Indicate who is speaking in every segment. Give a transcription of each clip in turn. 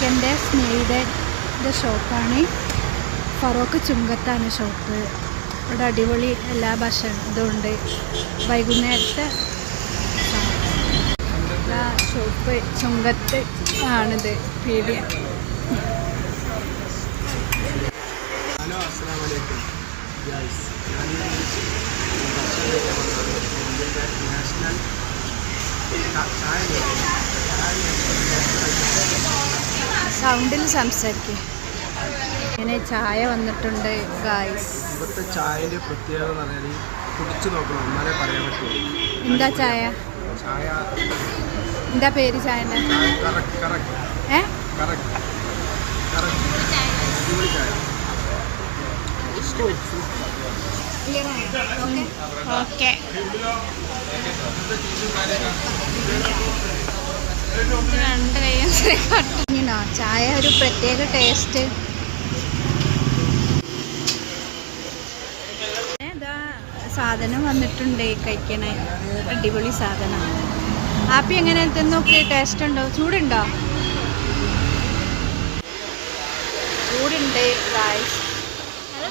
Speaker 1: റാഫിക്കന്റെ സ്നേഹിതന്റെ ഷോപ്പാണ്. ഫറോക്ക് ചുങ്കത്താണ് ഷോപ്പ്. ഇവിടെ അടിപൊളി എല്ലാ ഭക്ഷണം ഇതുണ്ട്. വൈകുന്നേരത്തെ ഷോപ്പ് ചുങ്കത്ത് ആണിത്. പീഡിയ
Speaker 2: ഹലോ ചായ
Speaker 1: സൗണ്ടിൽ സംസാരിക്കും. ഇങ്ങനെ ചായ വന്നിട്ടുണ്ട് ഗായ്സ്
Speaker 2: ഇവിടുത്തെ ചായന്റെ പ്രത്യേകത എന്ന് പറഞ്ഞാൽ കുടിച്ച് നോക്കണം എന്നാലേ പറയാൻ പറ്റുള്ളൂ
Speaker 1: എന്താ ചായ?
Speaker 2: ചായ
Speaker 1: എന്താ പേര്
Speaker 2: ചായ.
Speaker 1: ഓക്കെ. രണ്ട് കയ്യും ചായ ഒരു പ്രത്യേക ടേസ്റ്റ് സാധനം വന്നിട്ടുണ്ട് കഴിക്കണ. അടിപൊളി സാധനം. ആപ്പി എങ്ങനെ തിന്നൊക്കെ ടേസ്റ്റ് ഉണ്ടോ? ചൂടുണ്ടോ? ചൂടുണ്ട് ഗായ്സ്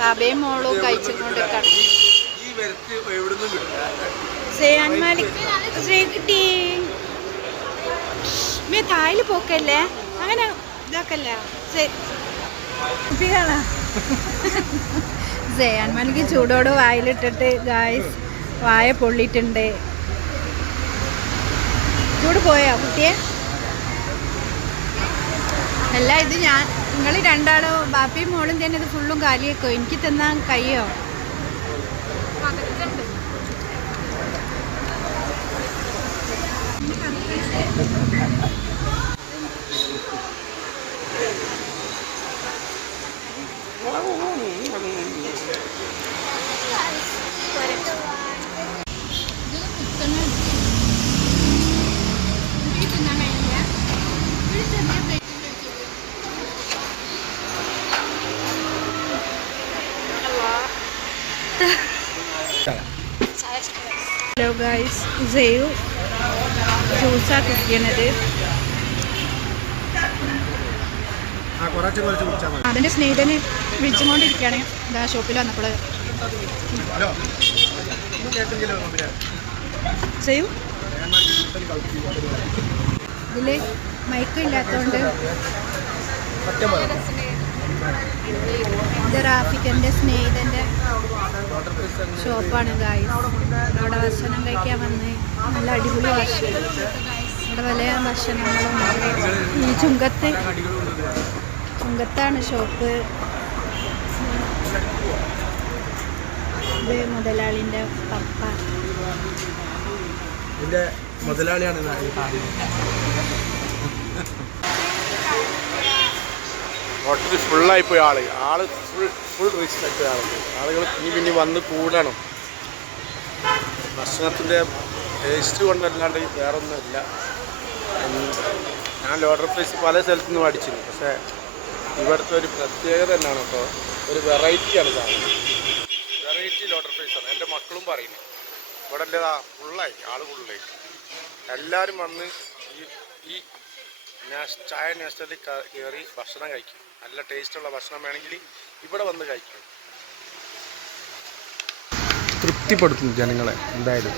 Speaker 1: ബാബയും മോളും കഴിച്ചുകൊണ്ട് മാലിക് ശ്രീ കിട്ടി. മേ തായിൽ പോക്കല്ലേ? അങ്ങനെ ഇതാക്കല്ല? മാലിക്ക് ചൂടോട് വായിലിട്ടിട്ട് ഗായ്സ് വായ പൊള്ളിയിട്ടുണ്ട്. ചൂട് പോയോ കുട്ടിയെ? അല്ല ഇത് ഞാൻ നിങ്ങൾ രണ്ടാളും ബാപ്പിയും മോളും തന്നെ ഇത് ഫുള്ളും കാലിയേക്കോ? എനിക്ക് തിന്നാൻ കഴിയോ? ഹലോ ഗായ്സ്
Speaker 2: ജ്യൂസാണ് കുടിച്ചാൽ മതി.
Speaker 1: അതിന്റെ സ്നേഹിതന് വിളിച്ചുകൊണ്ടിരിക്കുകയാണ് ഇതാ ഷോപ്പിൽ വന്നപ്പോൾ ജയു ഇതിൽ മൈക്ക് ഇല്ലാത്തതുകൊണ്ട് ഇത് റാഫിക്കന്റെ സ്നേഹിതന്റെ ഷോപ്പാണ് ഗായ്സ് അവിടെ ഭക്ഷണം കഴിക്കാൻ വന്ന് നല്ല അടിപൊളി ഭക്ഷണം. ഇവിടെ പല ഭക്ഷണങ്ങളും ഈ ചുങ്കത്ത് ചുങ്കത്താണ് ഷോപ്പ്. ഇത് മുതലാളിന്റെ പപ്പ.
Speaker 2: മുതലാളിയാണ് ഹോട്ടലിൽ ഫുള്ളായി പോയി ആൾ. ആൾ ഫുൾ ഫുൾ റിസ്പെക്റ്റ് ആളുകൾ ആളുകൾ ഇനി പിന്നെ വന്ന് കൂടണം. ഭക്ഷണത്തിന്റെ ടേസ്റ്റ് കൊണ്ടല്ലാണ്ട് വേറെ ഒന്നുമില്ല ഉം, ഞാൻ ലോഡർ പ്രൈസ് പല സ്ഥലത്തു നിന്നും അടിച്ചിരുന്നു. പക്ഷേ ഇവിടുത്തെ ഒരു പ്രത്യേകത തന്നെയാണ് കേട്ടോ ഒരു വെറൈറ്റിയാണ് സാധനം. വെറൈറ്റി ലോഡർ പ്രൈസാണ് എന്റെ മക്കളും പറയുന്നു ഇവിടെ എന്റെതാ ഫുള്ളായി ആൾ ഫുള്ളായി എല്ലാവരും വന്ന് ഈ ഈ ചായ നാഷണലിൽ കയറി ഭക്ഷണം കഴിക്കും. നല്ല ടേസ്റ്റുള്ള ഭക്ഷണം വേണമെങ്കിൽ ഇവിടെ വന്ന് കഴിക്കണം. തൃപ്തിപ്പെടുത്തുന്നു ജനങ്ങളെ എന്തായാലും.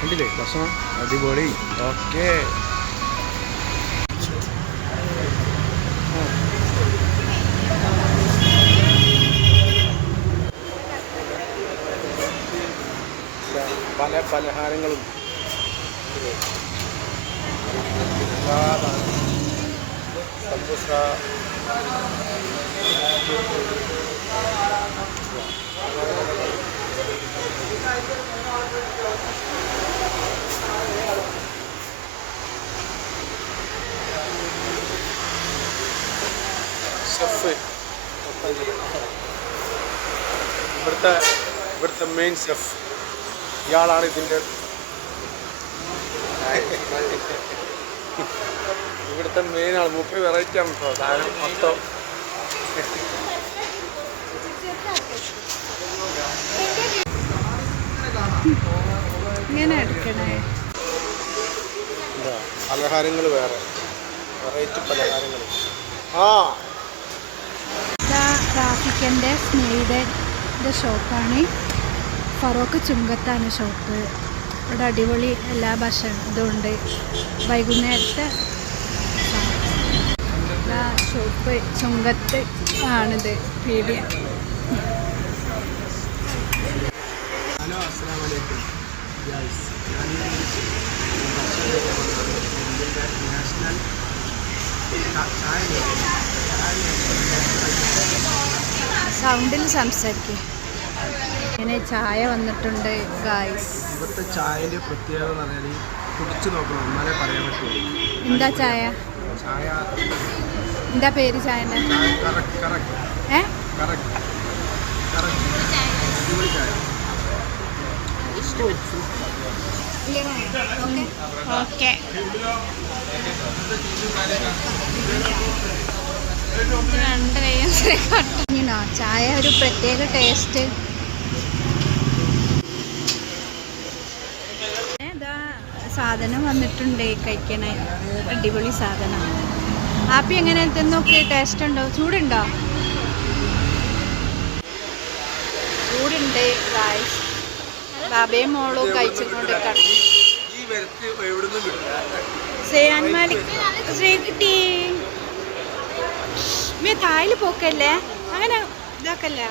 Speaker 2: കണ്ടില്ലേ? ഭക്ഷണം അടിപൊളി. ഓക്കേ. പല പലഹാരങ്ങളും സമൂസ ഷെഫ് ഇവിടുത്തെ ഇവിടുത്തെ മെയിൻ ഷെഫ് ഇയാളാണ് ഇതിൻ്റെ ഇവിടുത്തെ മെയിൻ മുപ്പി മുപ്പത് വെറൈറ്റി ആണ് കേട്ടോ സാധനം മൊത്തം. പലഹാരങ്ങൾ വേറെ. വെറൈറ്റി പലഹാരങ്ങൾ ആ.
Speaker 1: റാഫിക്കന്റെ സ്നേഹിതന്റെ ഷോപ്പാണ് ഫറോക്ക് ചുങ്കത്താണ് ഷോപ്പ് ഇവിടെ അടിപൊളി എല്ലാ ഭക്ഷണം ഇതുണ്ട്. വൈകുന്നേരത്തെ ഷോപ്പ് ചുങ്കത്ത് ആണിത് പീഡിയ
Speaker 2: ഹലോ അസ്സാം വലൈക്കും നാഷണൽ
Speaker 1: സൗണ്ടിൽ സംസാരിക്കും. ഇങ്ങനെ ചായ വന്നിട്ടുണ്ട് ഗായ്സ്
Speaker 2: ഇവിടുത്തെ ചായന്റെ പ്രത്യേകത എന്ന് പറഞ്ഞാൽ കുടിച്ചു നോക്കണം എന്നാലേ പറയാൻ പറ്റുള്ളൂ.
Speaker 1: എന്താ ചായ?
Speaker 2: ചായ
Speaker 1: എന്താ പേര് ചായന്റെ?
Speaker 2: ചായ കറക്റ്റ് കറക്റ്റ്
Speaker 1: ഏ?
Speaker 2: കറക്റ്റ് കറക്റ്റ് അടിപൊളി ചായ.
Speaker 1: ഓക്കെ. ഇങ്ങനോ ചായ ഒരു പ്രത്യേക ടേസ്റ്റ് സാധനം വന്നിട്ടുണ്ട് കഴിക്കണേ. അടിപൊളി സാധനം. ആപ്പി എങ്ങനെ തിന്നോക്കെ? ടേസ്റ്റ് ഉണ്ടോ? ചൂടുണ്ടോ? ചൂടുണ്ട് ബാബയും മോളും കഴിച്ചുകൊണ്ട് സേയാൻ മേ തായിൽ പോക്കല്ലേ? അങ്ങനെ ഇതാക്കല്ല?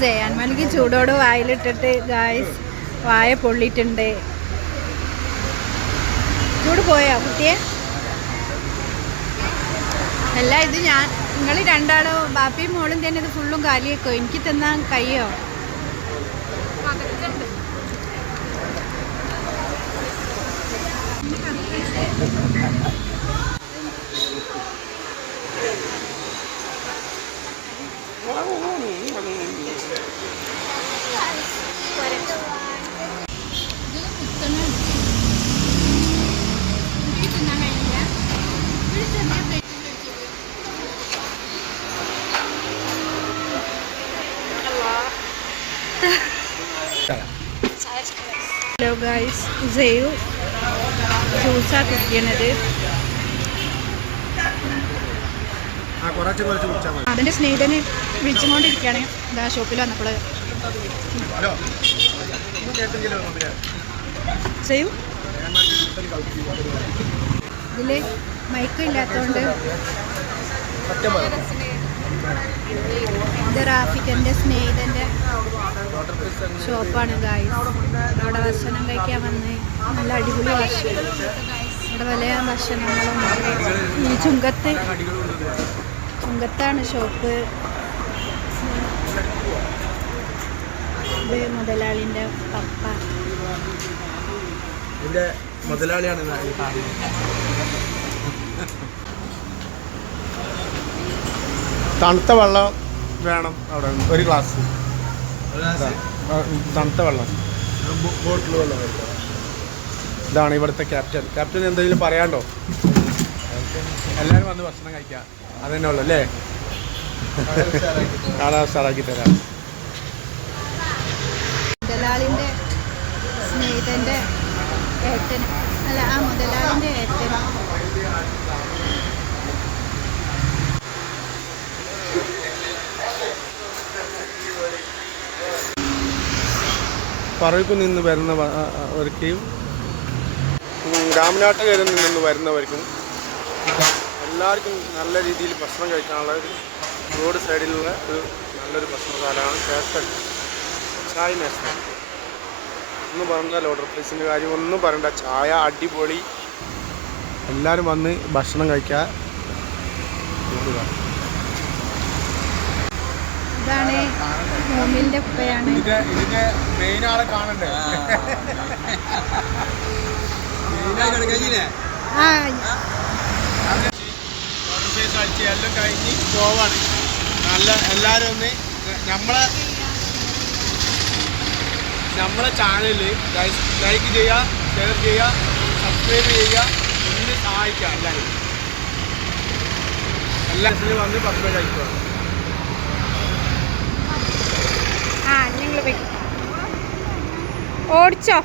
Speaker 1: സേയാൻ മാലിക് ചൂടോട് വായിലിട്ടിട്ട് ഗായ്സ് വായ പൊള്ളിയിട്ടുണ്ട്. ചൂട് പോയോ കുട്ടിയെ? അല്ല ഇത് ഞാൻ നിങ്ങൾ രണ്ടാളും ബാപ്പിയും മോളും തന്നെ ഇത് ഫുള്ളും കാലിയേക്കോ? എനിക്ക് തിന്നാൻ കഴിയോ? ഹലോ ഗായ്സ് ജ്യൂസാണ് ജ്യൂസാ കുടിക്കണത് അതിന്റെ സ്നേഹിതന് വിളിച്ചുകൊണ്ടിരിക്കുകയാണ്. ഇതാ ഷോപ്പിൽ വന്നപ്പോൾ ജയു ഇതിൽ മൈക്ക് ഇല്ലാത്തതുകൊണ്ട് ഇത് റാഫിക്കന്റെ സ്നേഹിതന്റെ ഷോപ്പാണ് ഗായ്സ് അവിടെ ഭക്ഷണം കഴിക്കാൻ വന്ന് നല്ല അടിപൊളി ഭക്ഷണം. ഇവിടെ പല ഭക്ഷണങ്ങളും. ഈ ചുങ്കത്ത് ചുങ്കത്താണ് ഷോപ്പ്. മുതലാളിന്റെ പപ്പ.
Speaker 2: മുതലാളിയാണ് ഇത് ഈ കാണുന്നത്. തണുത്ത വെള്ളം വേണം അവിടെ ഒരു ഗ്ലാസ് തണുത്ത വെള്ളം ബോട്ടിൽ വെള്ളം. ഇതാണ് ഇവിടുത്തെ ക്യാപ്റ്റൻ ക്യാപ്റ്റൻ എന്തെങ്കിലും പറയാണ്ടോ എല്ലാവരും വന്ന് ഭക്ഷണം കഴിക്കാം. അതന്നെ ഉള്ളു അല്ലേ? കാലാവസ്ഥ ആക്കി തരാം.
Speaker 1: മുതലാളിന്റെ സ്നേഹിതന്റെ ഏട്ടന്. അല്ല ആ മുതലാളിന്റെ ഏട്ടന്.
Speaker 2: പറവൂരിൽ നിന്ന് വരുന്നവർക്കും രാമനാട്ടുകാരിൽ നിന്ന് വരുന്നവർക്കും എല്ലാവർക്കും നല്ല രീതിയിൽ ഭക്ഷണം കഴിക്കാനുള്ള ഒരു റോഡ് സൈഡിലുള്ള ഒരു നല്ലൊരു ഭക്ഷണശാലയാണ് നാഷണൽ ചായ നാഷണൽ ഒന്നും പറഞ്ഞാൽ ഓർഡർ പ്ലേസിന്റെ കാര്യം ഒന്നും പറയണ്ട. ചായ അടിപൊളി. എല്ലാവരും വന്ന് ഭക്ഷണം കഴിക്കാൻ
Speaker 1: മോമിലിന്റെ ഉപ്പയാണ്.
Speaker 2: ഇതിന്റെ മെയിൻ ആളെ കാണണ്ടേ? അടിച്ച് എല്ലാം കഴിഞ്ഞ് പോവാണ്. നല്ല എല്ലാവരും ഒന്ന് നമ്മളെ നമ്മളെ ചാനൽ ലൈക്ക് ചെയ്യുക ഷെയർ ചെയ്യുക സബ്സ്ക്രൈബ് ചെയ്യുക ഒന്ന് സഹായിക്കുക എല്ലാവരും. എല്ലാ വന്ന് ഭക്ഷണം കഴിക്കുക
Speaker 1: ആ നിങ്ങൾ ഓടിച്ചോ?